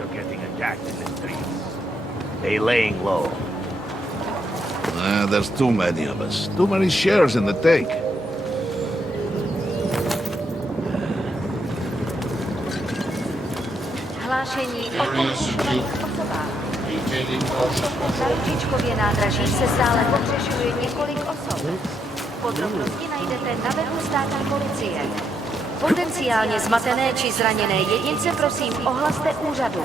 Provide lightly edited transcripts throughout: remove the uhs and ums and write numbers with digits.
are getting attacked in the streets. They laying low. There's too many of us. Too many shares in the take. Hlášení o pokušovaných osobách. Na Ružičkově nádraží se stále pohřešuje několik osob. Podrobnosti najdete na webu státní policie. Potenciálně zmatené či zraněné jedince prosím ohlaste úřadu.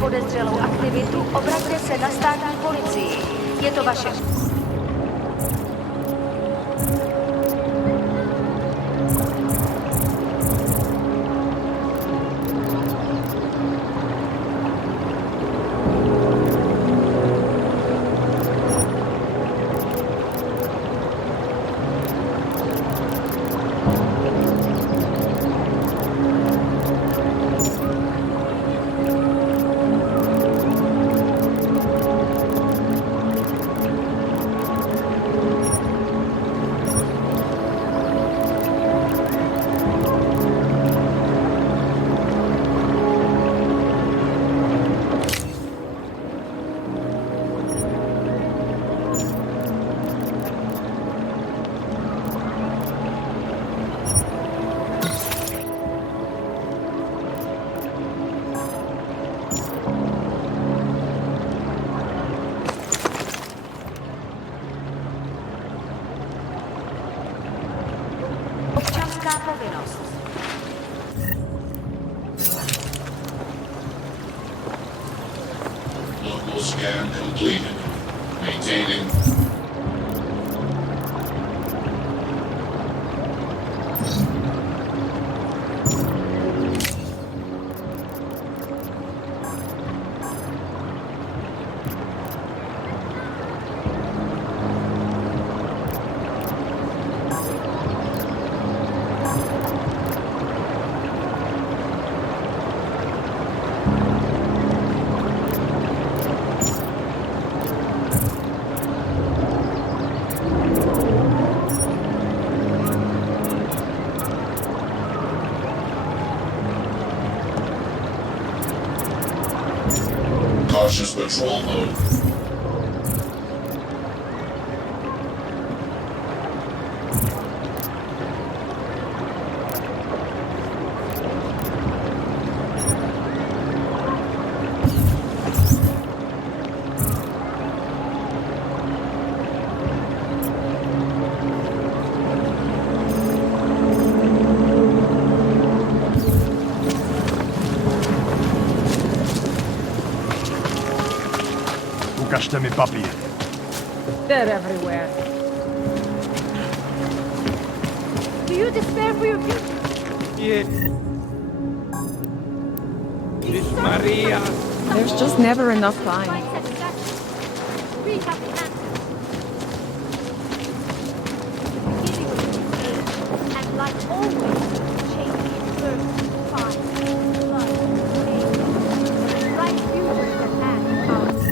Podezřelou aktivitu obraťte se na státní policii. Je to vaše... Občanská povinnost. Local scan completed. Maintaining. cautious patrol mode. Ukażcie mi papier. They're everywhere. Do you despair for your future? Maria! There's just never enough time. We have the answer. And like always, change birth, find, blood, name. Right future that lasts ours.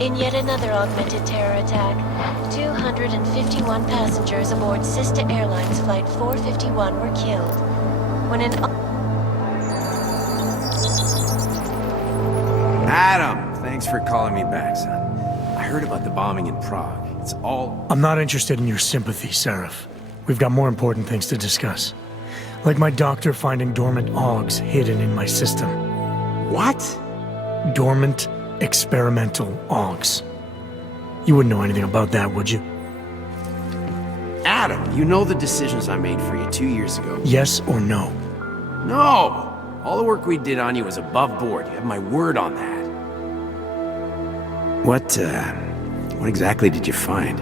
In yet another augmented terror attack, 251 passengers aboard Sister Airlines Flight 451 were killed when an... Adam, thanks for calling me back, son. I heard about the bombing in Prague. It's all... I'm not interested in your sympathy, Seraph. We've got more important things to discuss. Like my doctor finding dormant Augs hidden in my system. What? Dormant experimental Augs. You wouldn't know anything about that, would you? Adam, you know the decisions I made for you 2 years ago. Yes or no? No! All the work we did on you was above board. You have my word on that. What exactly did you find?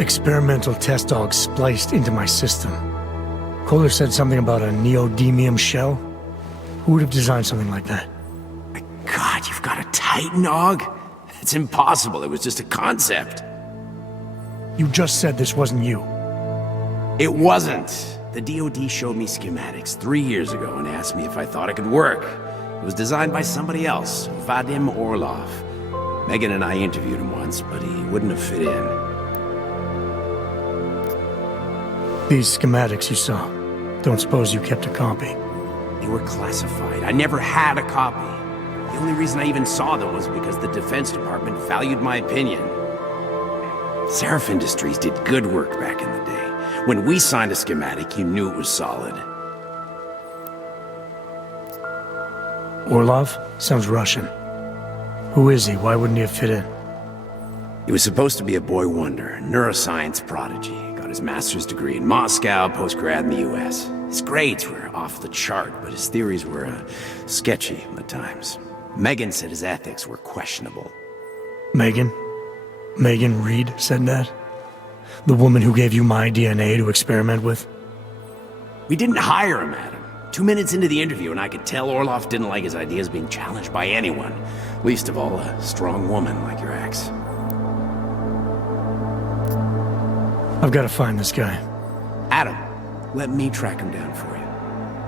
Experimental test Augs spliced into my system. Kohler said something about a neodymium shell. Who would have designed something like that? My God, you've got a Titan Aug? It's impossible. It was just a concept. You just said this wasn't you. It wasn't. The DoD showed me schematics 3 years ago and asked me if I thought it could work. It was designed by somebody else, Vadim Orlov. Megan and I interviewed him once, but he wouldn't have fit in. These schematics you saw, don't suppose you kept a copy? They were classified. I never had a copy. The only reason I even saw them was because the Defense Department valued my opinion. Seraph Industries did good work back in the day. When we signed a schematic, you knew it was solid. Orlov? Sounds Russian. Who is he? Why wouldn't he have fit in? He was supposed to be a boy wonder, a neuroscience prodigy. Got his master's degree in Moscow, post-grad in the US. His grades were off the chart, but his theories were sketchy at times. Megan said his ethics were questionable. Megan? Megan Reed said that? The woman who gave you my DNA to experiment with? We didn't hire him, Adam. 2 minutes into the interview, and I could tell Orlov didn't like his ideas being challenged by anyone. Least of all, a strong woman like your ex. I've got to find this guy. Adam, let me track him down for you.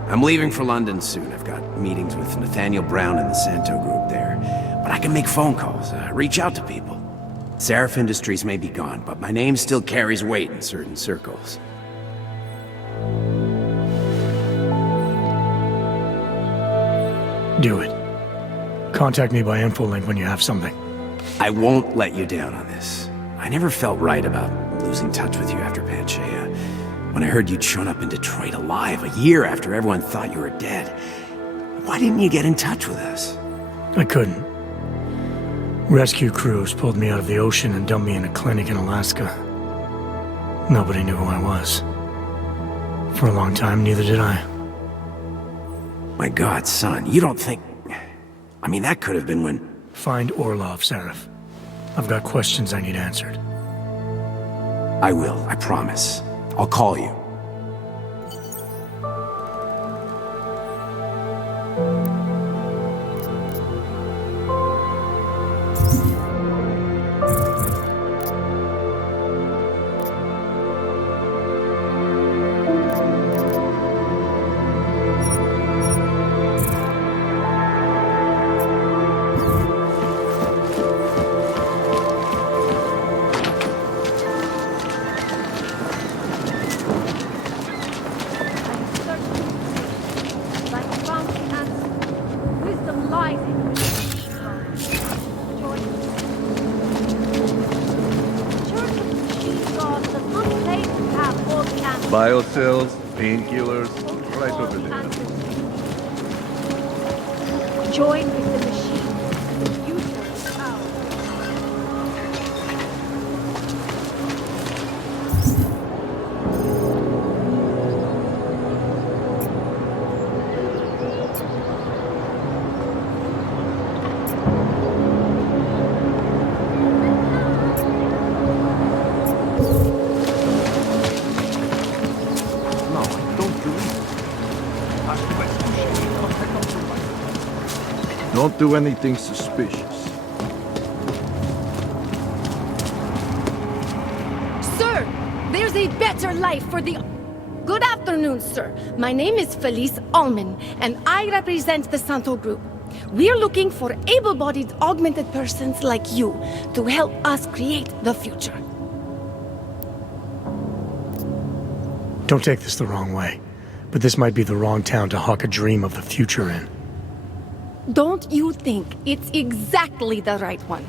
I'm leaving for London soon. I've got meetings with Nathaniel Brown and the Santo group there. But I can make phone calls, reach out to people. Seraph Industries may be gone, but my name still carries weight in certain circles. Do it. Contact me by infolink when you have something. I won't let you down on this. I never felt right about losing touch with you after Panchea. When I heard you'd shown up in Detroit alive a year after everyone thought you were dead. Why didn't you get in touch with us? I couldn't. Rescue crews pulled me out of the ocean and dumped me in a clinic in Alaska. Nobody knew who I was. For a long time, neither did I. My God, son, you don't think... I mean, that could have been when... Find Orlov, Seraph. I've got questions I need answered. I will, I promise. I'll call you. Biocells, painkillers, right over there. Join with the machine. The future is ours. No, don't do it. Don't do anything suspicious. Sir, there's a better life for the... Good afternoon, sir. My name is Felice Allman, and I represent the Santo Group. We're looking for able-bodied, augmented persons like you to help us create the future. Don't take this the wrong way, but this might be the wrong town to hawk a dream of the future in. Don't you think it's exactly the right one?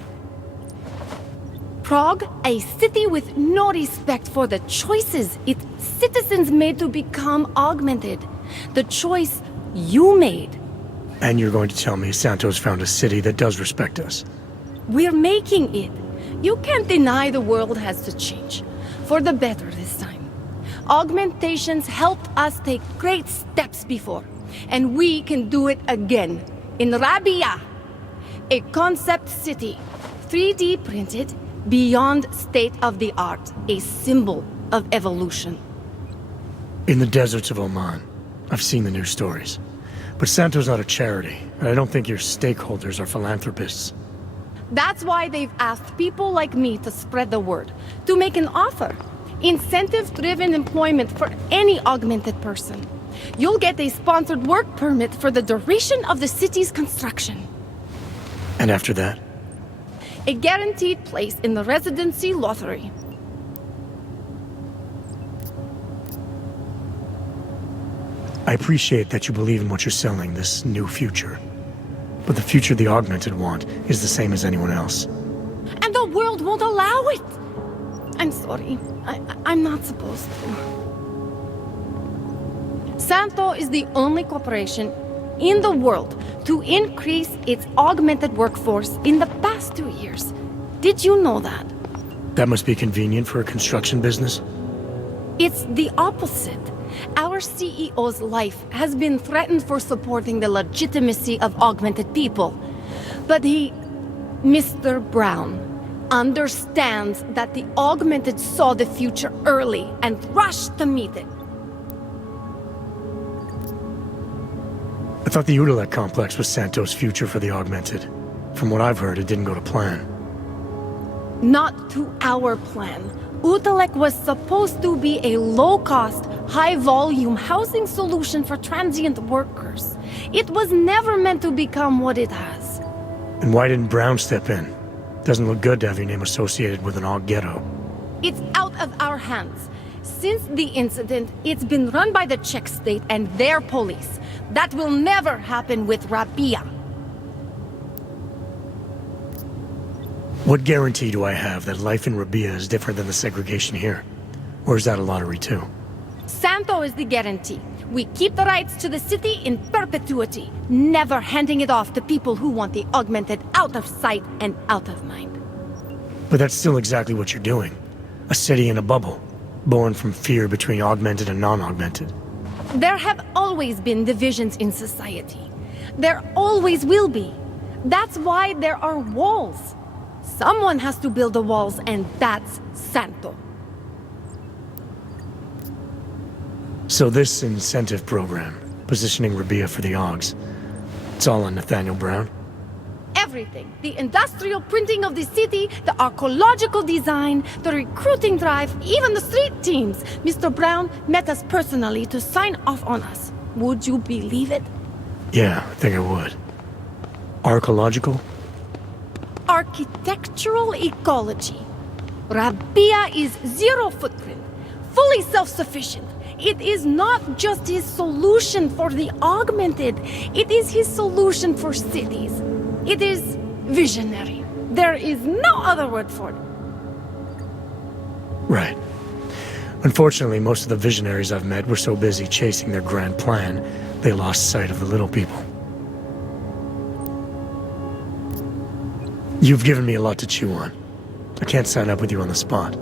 Prague, a city with no respect for the choices its citizens made to become augmented. The choice you made. And you're going to tell me Santos found a city that does respect us? We're making it. You can't deny the world has to change. For the better this time. Augmentations helped us take great steps before. And we can do it again. In Rabia, a concept city, 3D printed, beyond state-of-the-art, a symbol of evolution. In the deserts of Oman. I've seen the news stories. But Santo's not a charity, and I don't think your stakeholders are philanthropists. That's why they've asked people like me to spread the word, to make an offer. Incentive-driven employment for any augmented person. You'll get a sponsored work permit for the duration of the city's construction. And after that? A guaranteed place in the residency lottery. I appreciate that you believe in what you're selling, this new future. But the future the augmented want is the same as anyone else. And the world won't allow it! I'm sorry. I'm not supposed to. Santo is the only corporation in the world to increase its augmented workforce in the past 2 years. Did you know that? That must be convenient for a construction business. It's the opposite. Our CEO's life has been threatened for supporting the legitimacy of augmented people. But he, Mr. Brown, understands that the augmented saw the future early and rushed to meet it. I thought the Udalek complex was Santos' future for the augmented. From what I've heard, it didn't go to plan. Not to our plan. Udalek was supposed to be a low-cost, high-volume housing solution for transient workers. It was never meant to become what it has. And why didn't Brown step in? Doesn't look good to have your name associated with an Aug ghetto. It's out of our hands. Since the incident, it's been run by the Czech state and their police. That will never happen with Rabia. What guarantee do I have that life in Rabia is different than the segregation here? Or is that a lottery too? Santo is the guarantee. We keep the rights to the city in perpetuity, never handing it off to people who want the augmented out of sight and out of mind. But that's still exactly what you're doing. A city in a bubble, born from fear between augmented and non-augmented. There have always been divisions in society. There always will be. That's why there are walls. Someone has to build the walls, and that's Santo. So this incentive program, positioning Rabia for the Augs, it's all on Nathaniel Brown? Everything. The industrial printing of the city, the archaeological design, the recruiting drive, even the street teams. Mr. Brown met us personally to sign off on us. Would you believe it? Yeah, I think I would. Archaeological? Architectural ecology. Rabia is zero footprint, fully self-sufficient. It is not just his solution for the augmented, it is his solution for cities. It is visionary. There is no other word for it. Right. Unfortunately, most of the visionaries I've met were so busy chasing their grand plan, they lost sight of the little people. You've given me a lot to chew on. I can't sign up with you on the spot.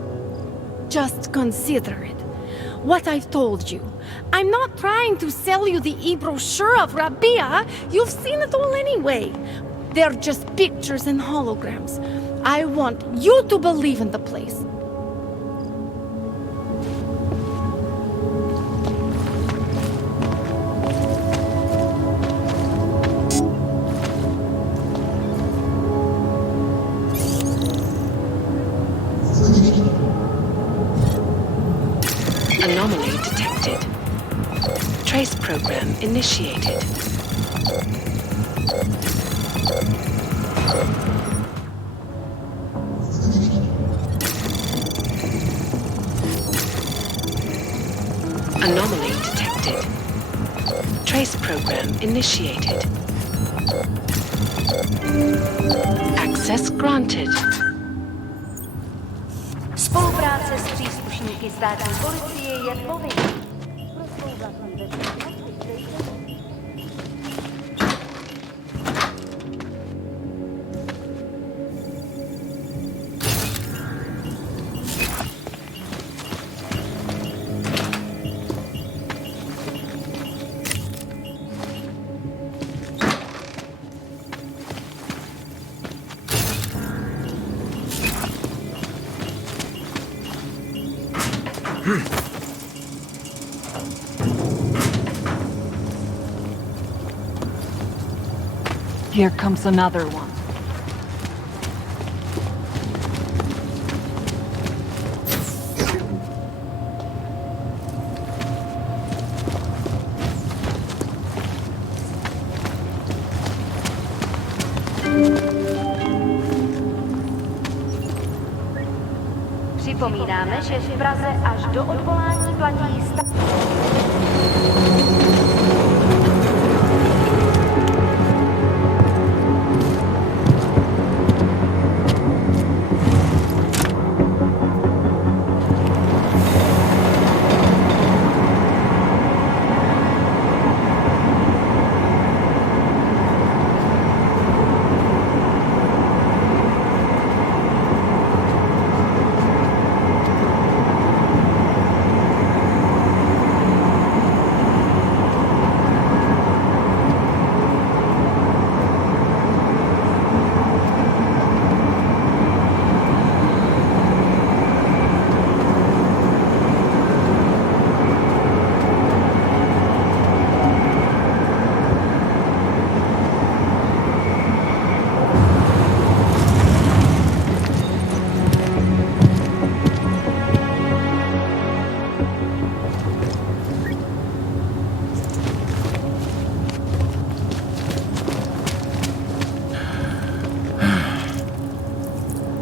Just consider it. What I've told you. I'm not trying to sell you the e-brochure of Rabia. You've seen it all anyway. They're just pictures and holograms. I want you to believe in the place. Anomaly detected. Trace program initiated. Anomaly detected. Trace program initiated. Access granted. Spolupráce s příslušníky státní policie je povinná. Pro svou vlastní bezpečnost Here comes another one. Připomínáme, že v Praze až do odvolání platí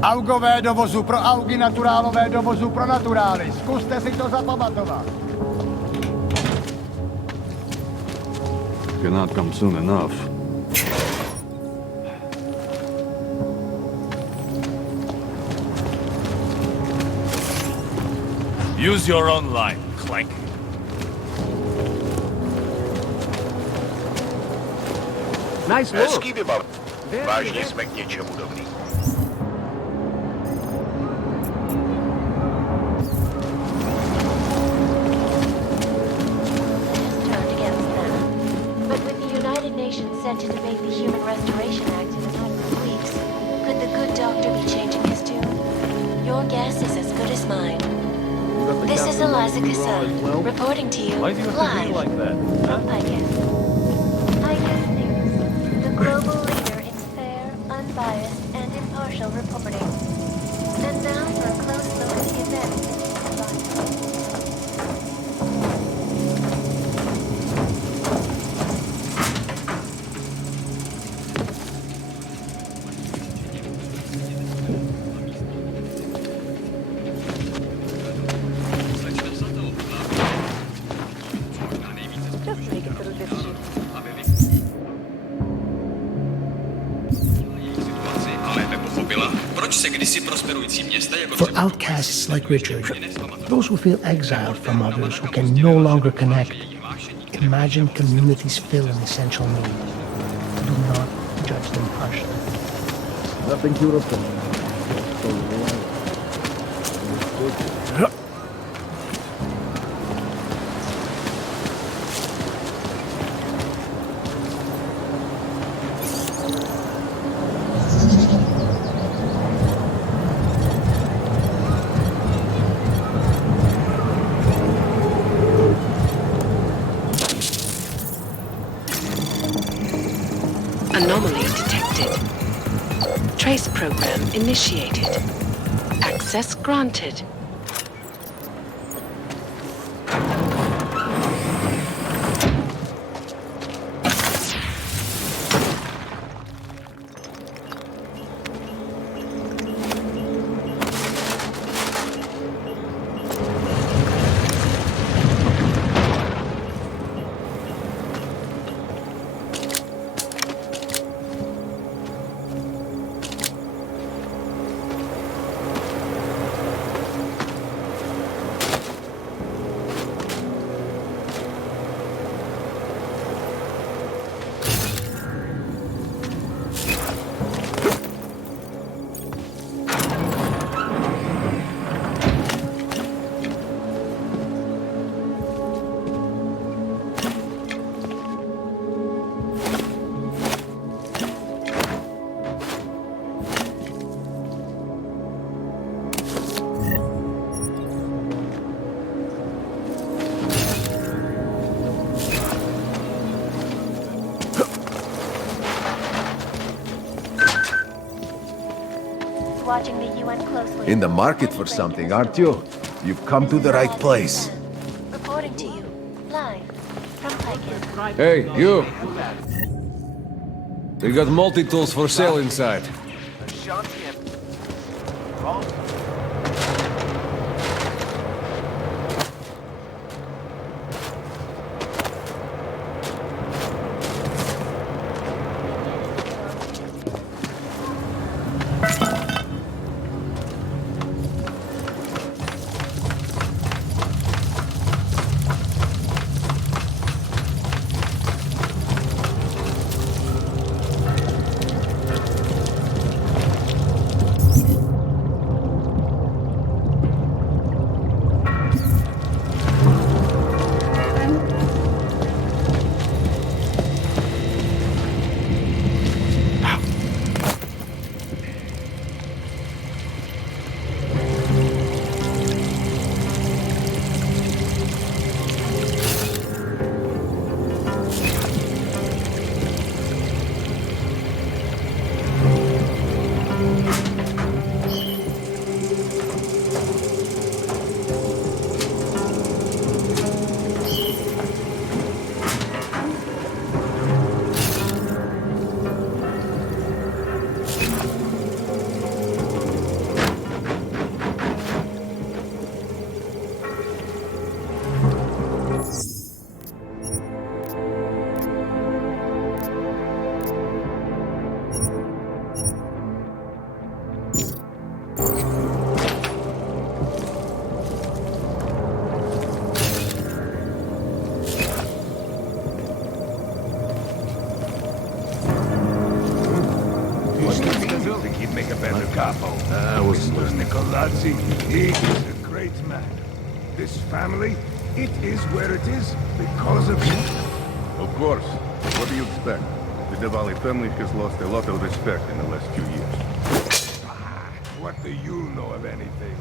Augové do vozu pro augy, naturálové do vozu pro naturály. Zkuste si to zapamatovat. Cannot come soon enough. Use your own line, Clank. Nice work. Hezký vybav. Vážně jsme k něčemu dobrý. Sent to debate the Human Restoration Act in a matter of weeks. Could the good doctor be changing his tune? Your guess is as good as mine. This is a lesson Kazuka-san, reporting to you Why do you have to be live. like that? From ICANN News, the global leader in fair, unbiased, and impartial reporting. And now for a close look at the events in its headlines. For outcasts like Richard, those who feel exiled from others, who can no longer connect, imagine communities fill an essential need. Do not judge them harshly. Nothing European. Anomaly detected. Trace program initiated. Access granted. Watching the UN closely. In the market for something, aren't you? You've come to the right place. Reporting to you live from ICANN. Hey, you! We got multi-tools for sale inside. He is a great man. This family, it is where it is because of him. Of course. What do you expect? The Diwali family has lost a lot of respect in the last few years. What do you know of anything?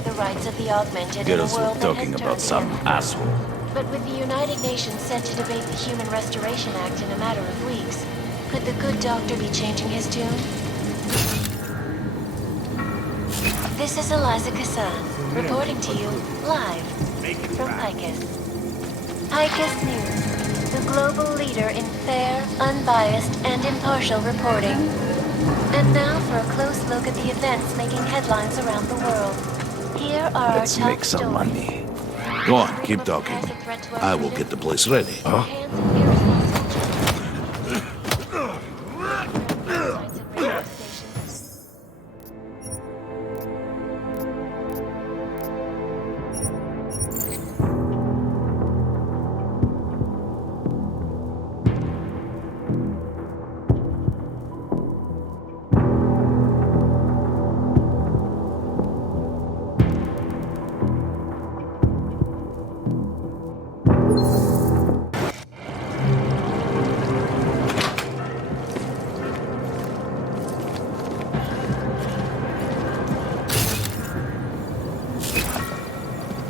ensure the rights of the augmented in a Girls were world that has talking turned about some against them. asshole. But with the United Nations set to debate the Human Restoration Act in a matter of weeks, could the good doctor be changing his tune? This is Eliza Kassan, reporting to you live from Picus. Picus News, the global leader in fair, unbiased, and impartial reporting. And now for a close look at the events making headlines around the world. Here are Let's our top make some stories. money. Go on, keep talking. I will get the place ready. Huh?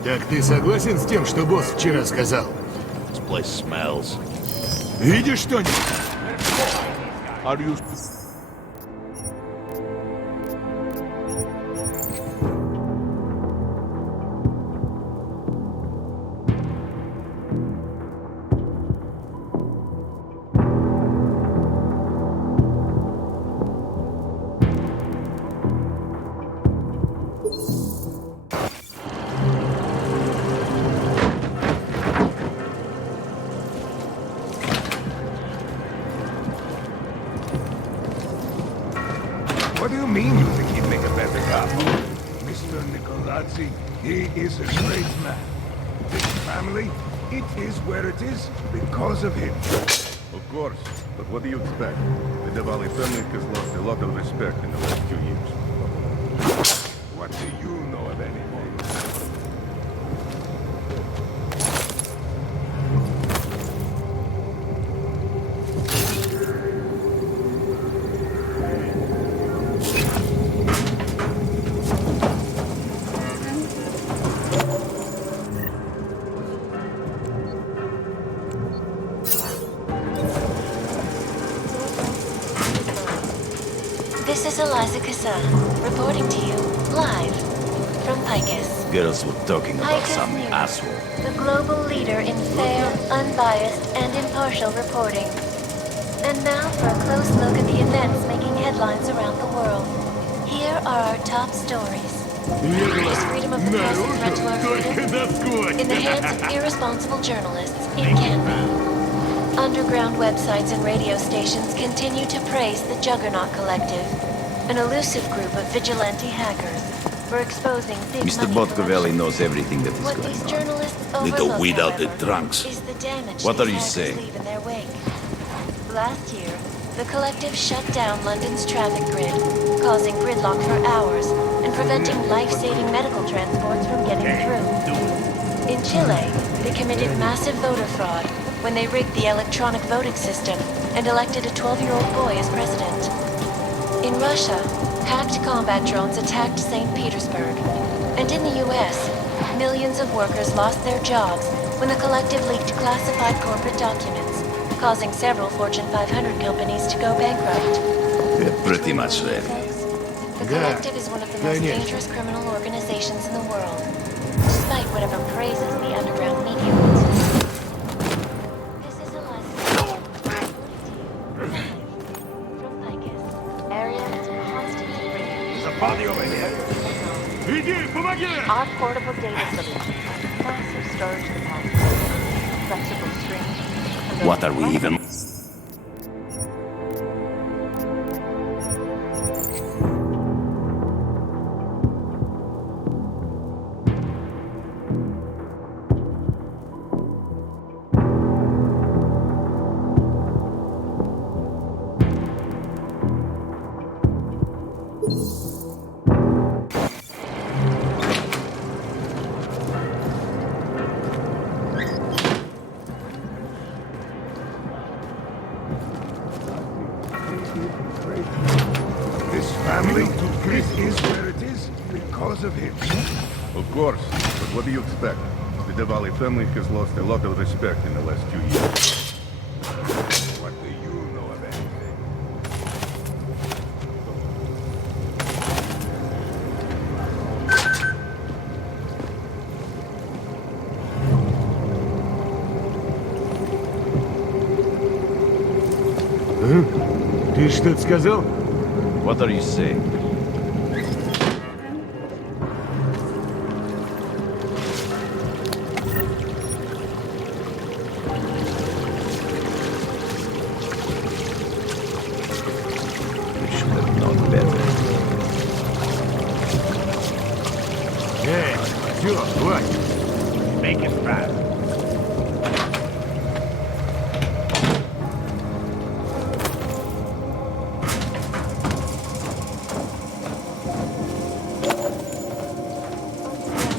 Так ты согласен с тем, что босс вчера сказал? This place smells. Видишь что-нибудь? Are you... What do you mean you think he'd make a better cop? Mr. Nicolazzi, he is a great man. This family, it is where it is because of him. Of course, but what do you expect? The Devali family has lost a lot of respect in the last few years. What do you know of anything? This is Eliza Kassan, reporting to you live from Picus. Girls were talking about Picus some News, asshole. the global leader in fair, unbiased, and impartial reporting. And now for a close look at the events making headlines around the world. Here are our top stories. Is freedom of the press a threat to our freedom? In the hands of irresponsible journalists, it can be. Underground websites and radio stations continue to praise the Juggernaut Collective, an elusive group of vigilante hackers for exposing big Mr. money Botkveli knows everything that is What going these on. journalists Need to overlook, weed out the however, drunks. is the damage What these are you hackers saying? leave in their wake. Last year, the Collective shut down London's traffic grid, causing gridlock for hours and preventing life-saving medical transports from getting through. In Chile, they committed massive voter fraud when they rigged the electronic voting system and elected a 12-year-old boy as president. In Russia, hacked combat drones attacked St. Petersburg. And in the US, millions of workers lost their jobs when the Collective leaked classified corporate documents, causing several Fortune 500 companies to go bankrupt. They're pretty much ready. The Collective is one of the most dangerous criminal organizations in the world, despite whatever praises the underground media puts it. This is Eliza. From Picus. Area is constantly breaking. There's a body over here. Our portable data solutions have massive storage capacity, flexible streams. What are we even... This family, it is where it is because of him. Of course, but what do you expect? The Diwali family has lost a lot of respect in the last 2 years. What do you know of anything? Ты что-то сказал? What are you saying? Все, хватит. Make it fast.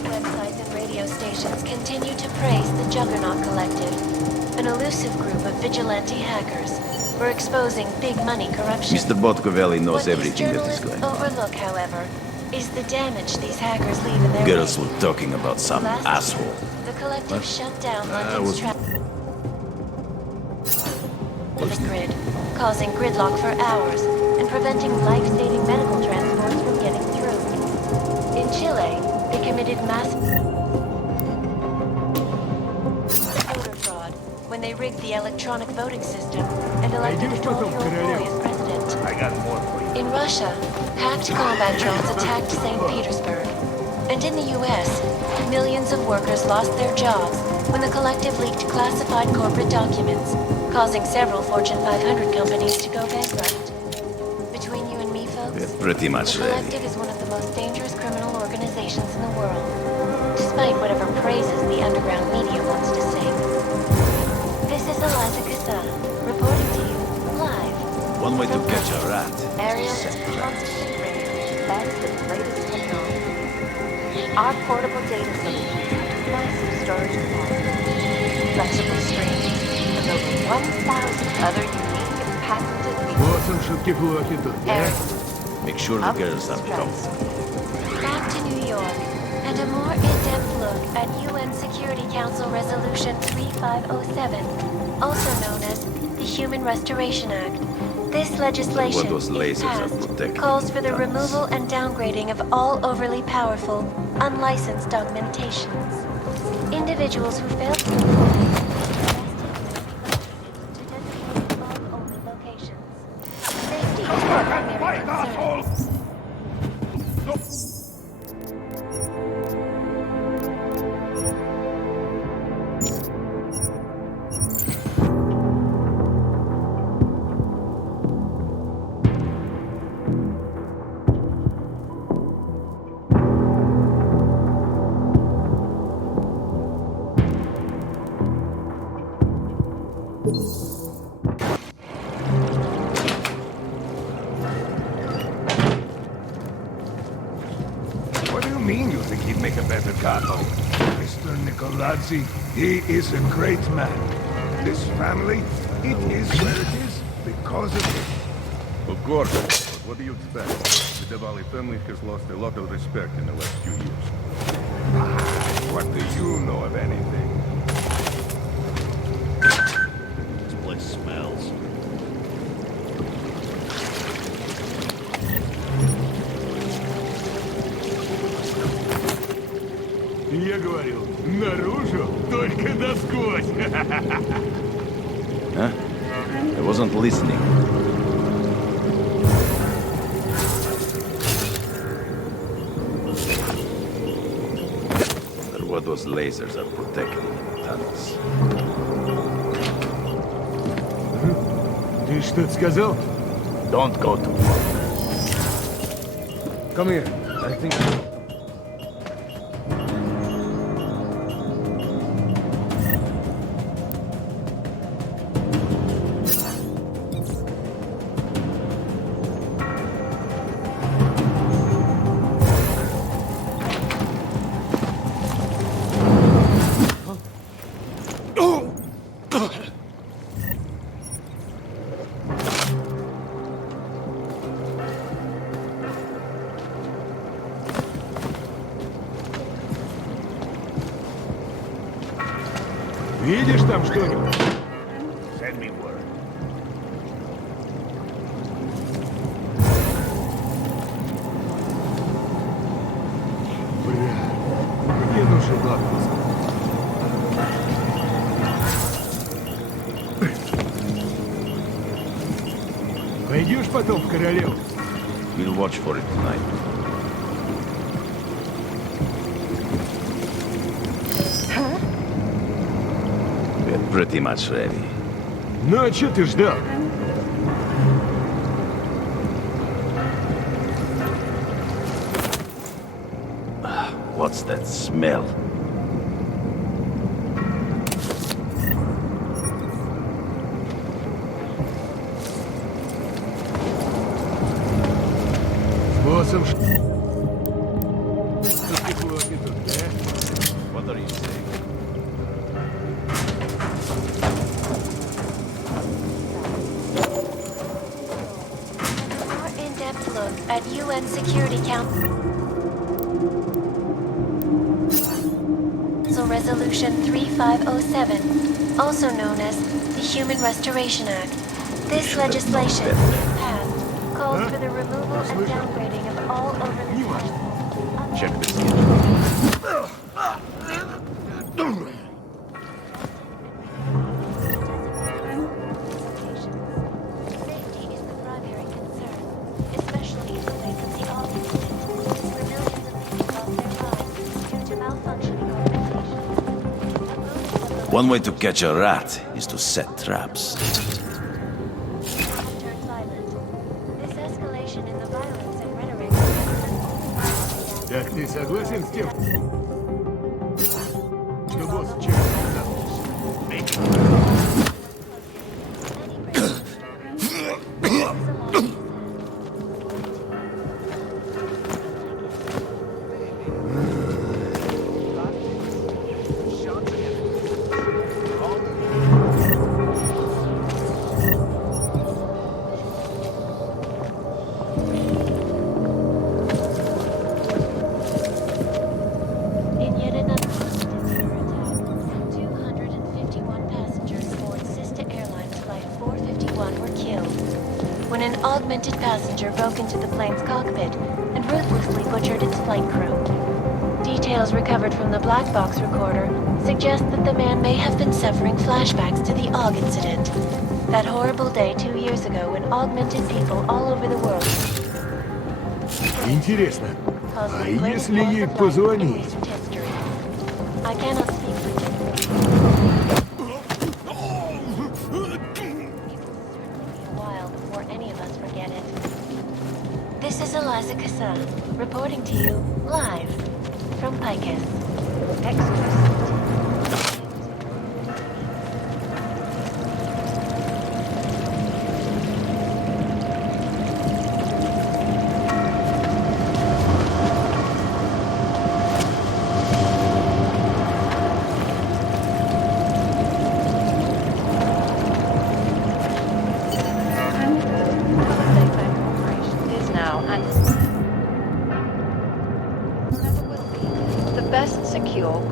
Websites and radio stations continue to praise the Juggernaut Collective, an elusive group of vigilante hackers who are exposing big money corruption. Mr. Botkveli knows What everything these that is journalists going on. overlook, however, is the damage these hackers leave in their Girls wake. were talking about some Last asshole. year, the collective What? shut down I London's was- traffic grid, causing gridlock for hours and preventing life-saving medical transports from getting through. In Chile, they committed massive voter fraud when they rigged the electronic voting system and elected a 12-year-old boy as president. I got more for you. In Russia, hacked combat drones attacked St. Petersburg. And in the US, millions of workers lost their jobs when the collective leaked classified corporate documents, causing several Fortune 500 companies to go bankrupt. Between you and me, folks, We're pretty much the ready. collective is one of the most dangerous criminal organizations in the world, despite whatever praises the underground media wants to sing. This is Eliza Cassan, reporting to you, live. One way to catch a rat. Ariel is constantly bringing you the best and latest technology. Our portable data solutions have massive storage capacity, flexible screens, and over 1,000 other unique and patented features. Вот он, шутки хватит тут, да? Make sure the girls are comfortable. Back to New York, and a more in-depth look at UN Security Council Resolution 3507, also known as the Human Restoration Act. This legislation, What those if lasers are passed, protecting calls for the tunnels. removal and downgrading of all overly powerful, unlicensed augmentations. Individuals who fail to comply to designated log-only locations. Safety is our primary concern. What do you mean you think he'd make a better capo? Mr. Nicolazzi, he is a great man. This family, it is where it is because of him. Of course, but what do you expect? The Diwali family has lost a lot of respect in the last few years. What do you know of anything? This place smells. Я говорил, наружу, только насквозь. Huh? I wasn't listening. But what those lasers are protecting in the tunnels. Ты что-то сказал? Don't go too far. Come here. I think... Видишь там что-нибудь? Send me word. Бля, где душегуб? Пойдешь потом в королеву? We'll watch for it tonight. We're pretty much ready. Ну а что ты ждал? What's that smell? Способ что тепло тут, да? What are you saying? More in-depth look at UN Security Council Resolution 3507, also known as the Human Restoration Act. This legislation, if passed, calls for the removal and downgrading of all overly sexual. Check the schedule. One way to catch a rat is to set traps. Так ты согласен с тем, что босс вчера сказал? Passenger broke into the plane's cockpit and ruthlessly butchered its flight crew. Details recovered from the black box recorder suggest that the man may have been suffering flashbacks to the Aug incident. That horrible day 2 years ago when augmented people all over the world. Интересно, а если ей позвонить? I cannot speak for you. This is Eliza Kassan, reporting to you live from Picus.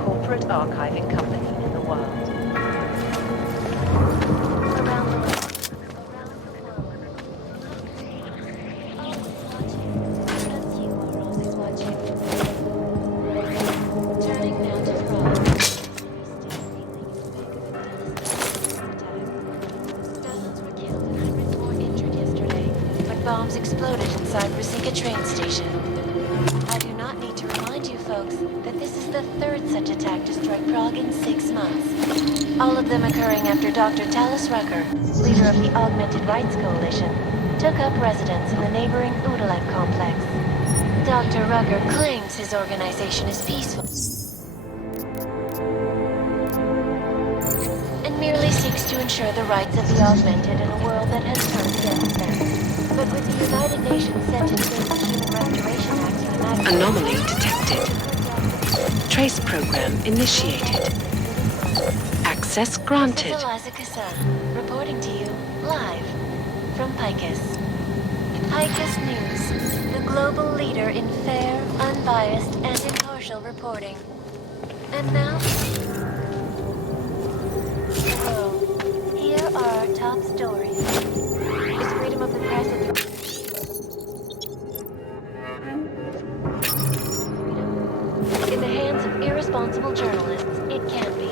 Corporate archiving company in the world. Bombs exploded inside Rosika train station. I do not need to remind you folks that this is the third such attack to strike Prague in 6 months. All of them occurring after Dr. Talis Rucker, leader of the Augmented Rights Coalition, took up residence in the neighboring Udalek complex. Dr. Rucker claims his organization is peaceful and merely seeks to ensure the rights of the augmented in a world that has turned against them. But with the United Nations set in place the Human Restoration Act in a matter of Anomaly detected. Trace program initiated. Access granted. This is Eliza Kassan, reporting to you live from Picus. Picus News, the global leader in fair, unbiased, and impartial reporting. And now, top stories. Is freedom of the press at the... In the hands of irresponsible journalists, it can be.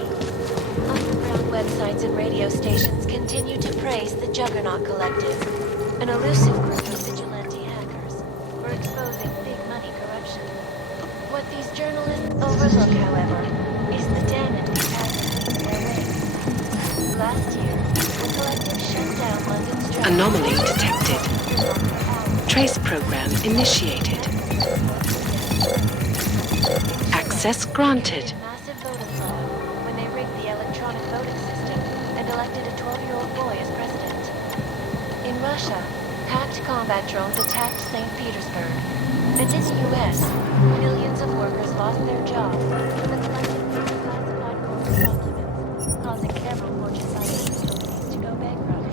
Underground websites and radio stations continue to praise the Juggernaut Collective, an elusive group of vigilante hackers, for exposing big money corruption. What these journalists overlook, however, is the damage these hackers bring their way. Last year, the collective shut down London's traffic. Anomaly detected. Trace program initiated. Access granted. Massive voter fraud when they rigged the electronic voting system and elected a 12-year-old boy as president. In Russia, hacked combat drones attacked St. Petersburg. And in the U.S., millions of workers lost their jobs when the collective leaked classified corporate documents, causing several Fortune 500 companies to go bankrupt.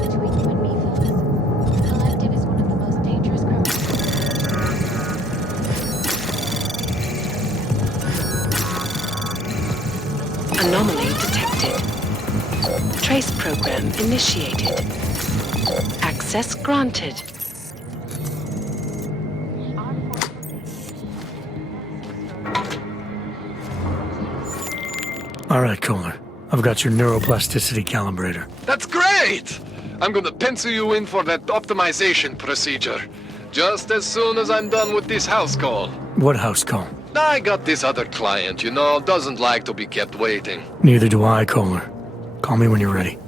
Between you and me, folks, the collective is one of the most dangerous criminals. Anomaly detected. Trace program initiated. Access granted. All right, Kohler. I've got your neuroplasticity calibrator. That's great! I'm gonna pencil you in for that optimization procedure. Just as soon as I'm done with this house call. What house call? I got this other client, doesn't like to be kept waiting. Neither do I, Kohler. Call me when you're ready.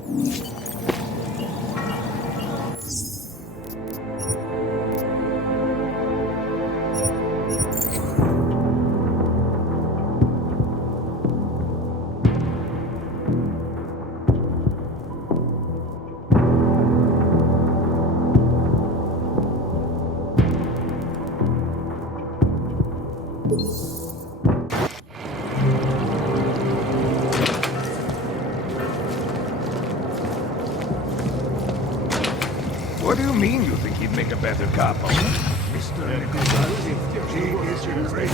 What do you mean you think he'd make a better cop? Mr. Nicolazzi, he is great.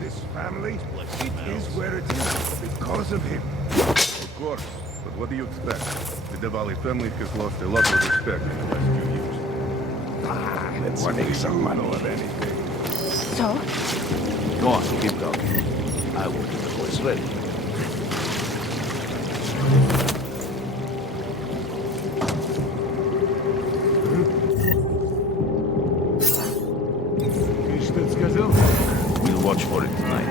This family, it is where it is because of him. Of course, but what do you expect? The Diwali family has lost a lot of respect in the last few years. Let's make some money of anything. So? Go on, keep talking. I will get the place ready. We'll watch for it tonight.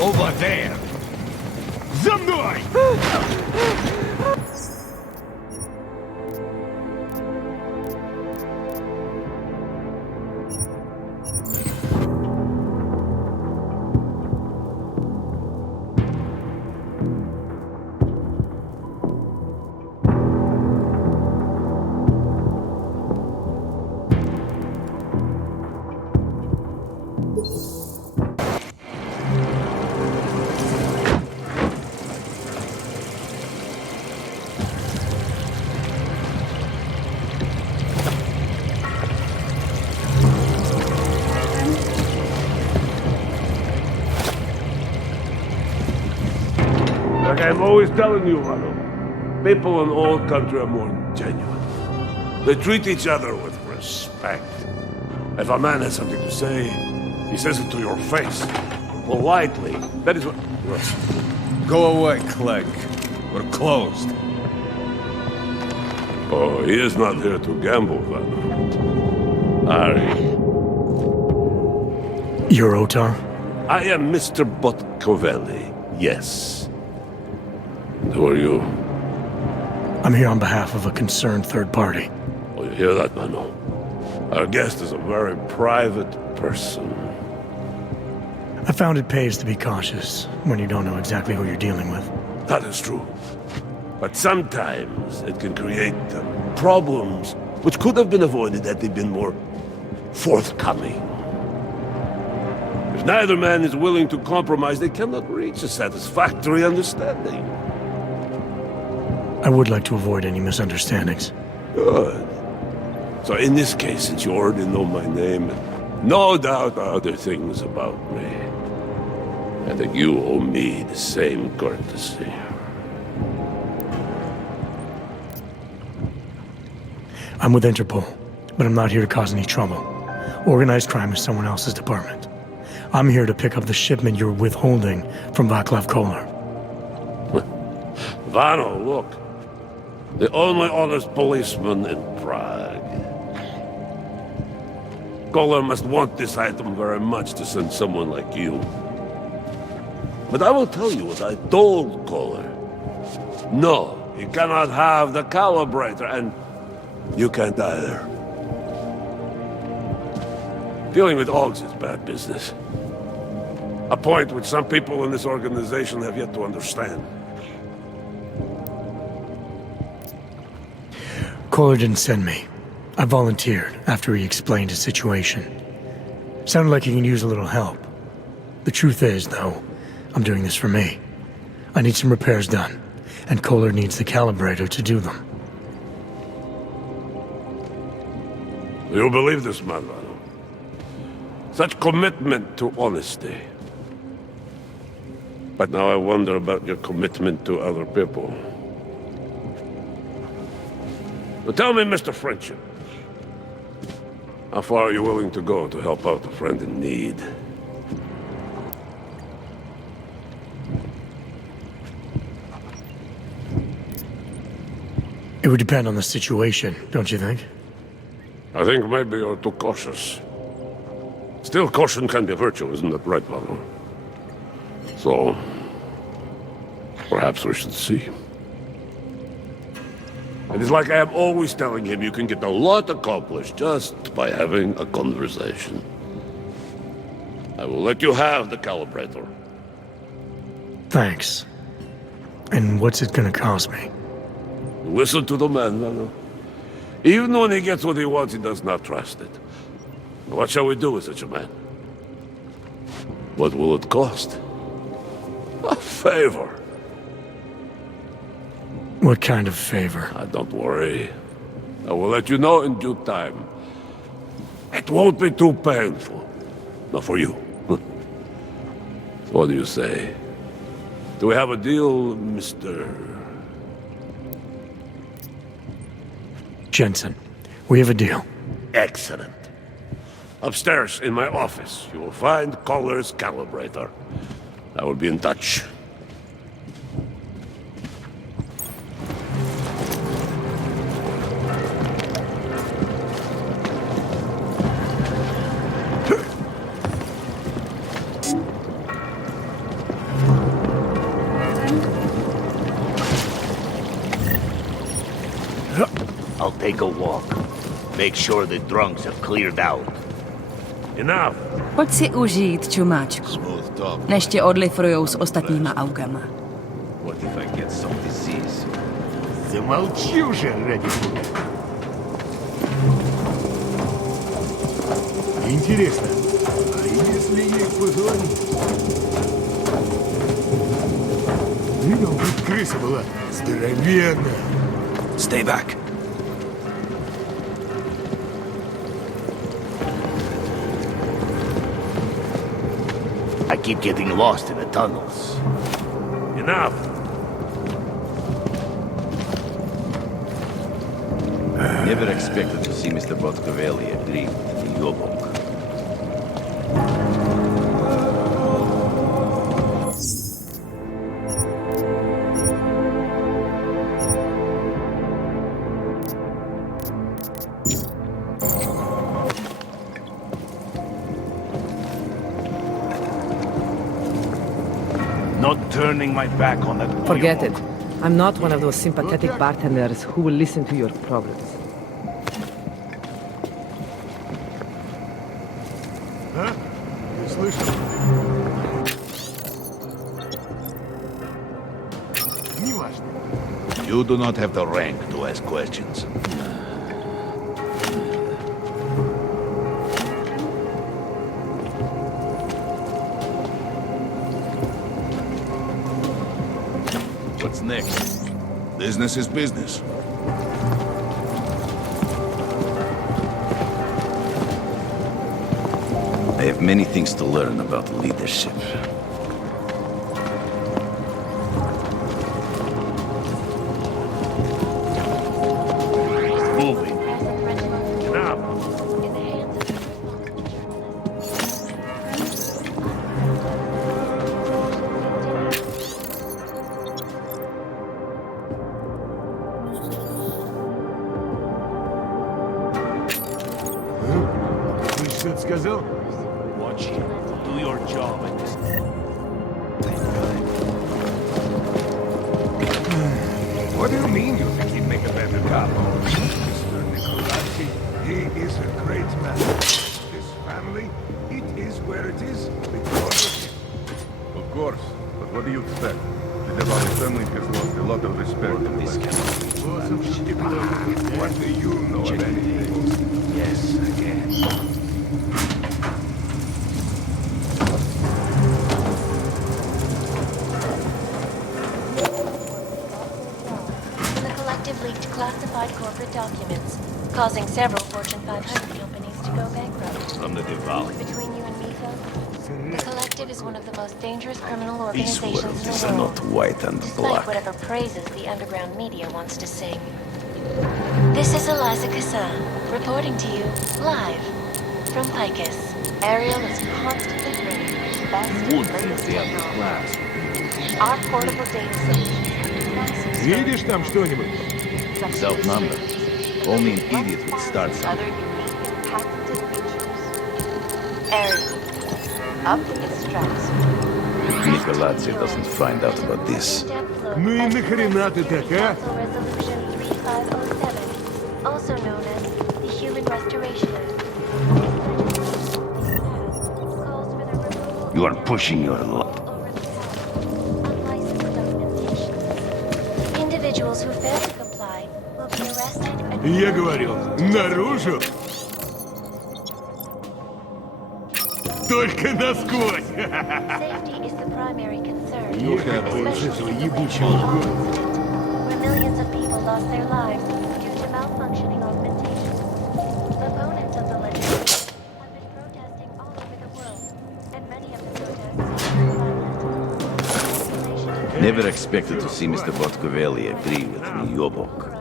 Over there! За мной! Like I'm always telling you, Rado, people in all country are more genuine. They treat each other with respect. If a man has something to say, he says it to your face. Politely. That is what... Listen. Go away, Clegg. We're closed. Oh, he is not here to gamble, then. Ari. You're Otar? I am Mr. Botkveli, yes. Who are you? I'm here on behalf of a concerned third party. Oh, you hear that, Mano? Our guest is a very private person. I found it pays to be cautious when you don't know exactly who you're dealing with. That is true. But sometimes it can create problems which could have been avoided had they been more forthcoming. If neither man is willing to compromise, they cannot reach a satisfactory understanding. I would like to avoid any misunderstandings. Good. So in this case, since you already know my name, No doubt other things about me. I think you owe me the same courtesy. I'm with Interpol, but I'm not here to cause any trouble. Organized crime is someone else's department. I'm here to pick up the shipment you're withholding from Václav Koller. Vano, look. The only honest policeman in Prague. Koller must want this item very much to send someone like you. But I will tell you what I told Koller. No, he cannot have the Calibrator, and you can't either. Dealing with Augs is bad business. A point which some people in this organization have yet to understand. Koller didn't send me. I volunteered after he explained his situation. Sounded like he can use a little help. The truth is, though, I'm doing this for me. I need some repairs done, and Koller needs the Calibrator to do them. You believe this man, Vano? Such commitment to honesty. But now I wonder about your commitment to other people. But tell me, Mr. Friendship, how far are you willing to go to help out a friend in need? It would depend on the situation, don't you think? I think maybe you're too cautious. Still, caution can be a virtue, isn't that right, Vano? So, perhaps we should see. It is like I am always telling him, you can get a lot accomplished just by having a conversation. I will let you have the Calibrator. Thanks. And what's it gonna cost me? Listen to the man, Vano. Even when he gets what he wants, he does not trust it. What shall we do with such a man? What will it cost? A favor. What kind of favor? Don't worry. I will let you know in due time. It won't be too painful. Not for you. What do you say? Do we have a deal, Mr. Jensen? We have a deal. Excellent. Upstairs in my office, you will find Koller's Calibrator. I will be in touch. I'll take a walk. Make sure the drunks have cleared out. Enough. Pojď si užít, čumáčku, než tě odlifrujou s ostatníma augama. What if I get some disease? Замолчи уже, ради бога. Интересно, а если ей позвонить? Видел, тут крыса была здоровенная. Stay back. I keep getting lost in the tunnels. Enough. Never expected to see Mr. Botkveli adrift in Yobok. Not turning my back on that boy. Forget it. I'm not one of those sympathetic bartenders who will listen to your problems. А? Ты слышал? Неважно. You do not have the rank to ask questions. What's next? Business is business. have many things to learn about leadership. Moving. Now. Ты что-то сказал? Watch you. Do your job at this. What do you mean you think he'd make a better cop? Mr. Nicolazzi, he is a great man. This family, it is where it is because of him. Of course, but what do you expect? The Devali family has lost a lot of respect in this country. What do you know of anything? Yes, again. The collective leaked classified corporate documents, causing several Fortune 500 companies to go bankrupt. From the Devali. Between you and me, folks, the collective is one of the most dangerous criminal This organizations world in is the world. not white and Despite black. whatever praises the underground media wants to sing. This is Eliza Kassan, reporting to you live from Picus. Ariel is constantly bringing the best and latest technology. Our portable data solutions have massive Видишь там что-нибудь? Self-number. Only an idiot would start something. other unique and patented features. Ariel, up its tracks. Nicolazzi doesn't find out about this. Ну и нахрена ты так, а? Resolution 3507, also known as the Human Restoration Act. Calls for the removal You are pushing your luck. unlicensed documentation. Individuals who fail to comply will be arrested and Я говорил, наружу? Только насквозь! safety is the primary concern, Ехать бы из этого ебучего города. where millions of people lost their lives due to malfunctioning augmentation. Opponents of the legislation have been protesting all over the world, and many of the protests have been violent. Never expected to see Mr. Botkveli agree with me, Yobok.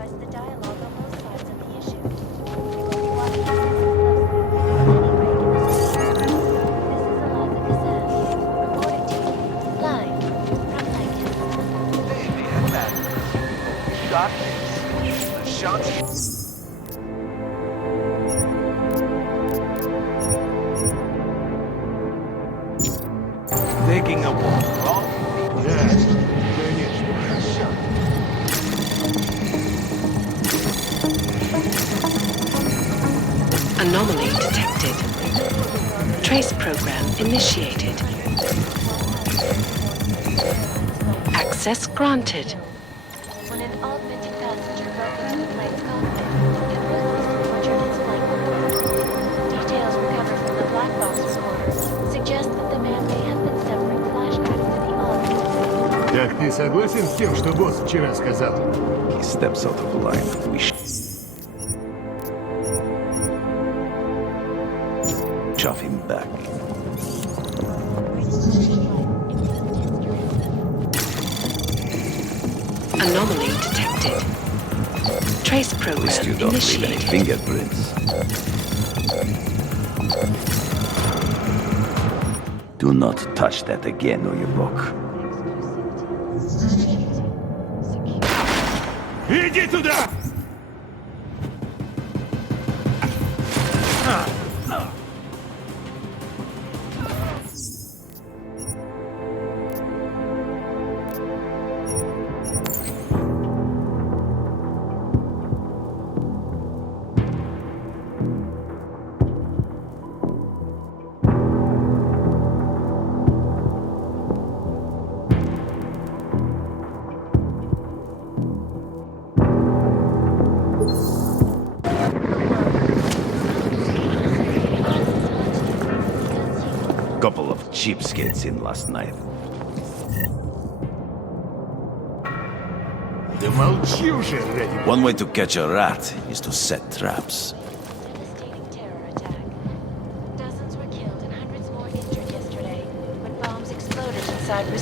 Taking a walk, wrong? Да, конечно. Anomaly detected. Trace program initiated. Access granted. When an augmented passenger broke into the plane's cockpit, it ruthlessly butchered its flight crew. Details recovered from the black box recorder suggest that the man may have been suffering flashbacks to the Augs. Так ты согласен с тем, что босс вчера сказал? He steps out of line. We shove him back. Anomaly detected. Trace At least you program don't leave any initiated. fingerprints. Do not touch that again, Oyabok. Иди туда! Couple of cheapskates in last night. Да молчи уже, ради. One way to catch a rat is to set traps. Devastating terror attack. Dozens were killed and hundreds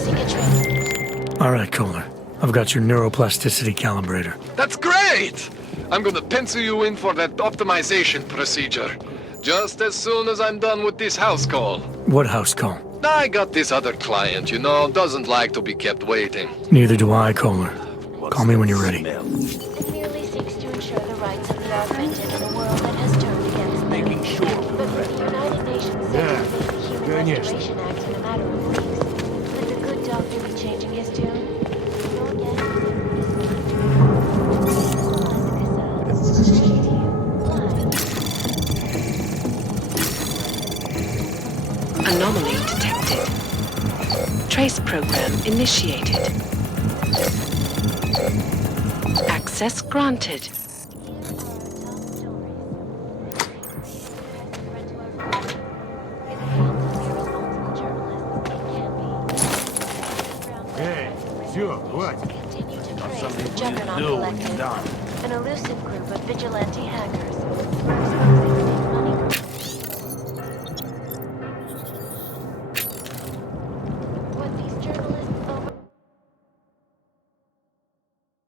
seek a train. All right, Kohler. I've got your neuroplasticity calibrator. That's great! I'm gonna pencil you in for that optimization procedure. Just as soon as I'm done with this house call. What house call? I got this other client, you know, doesn't like to be kept waiting. Neither do I, Kohler. Call me when you're ready. It merely seeks to ensure the rights of the augmented in a world that has turned against them. Making sure we're But with ready. the United Nations set to make the Human Restoration Act in a matter of weeks, could the good doctor be changing his tune? You'll get Anomaly detected. Trace program initiated. Access granted. Все, хватит. Juggernaut Collective, an elusive group of vigilante hackers.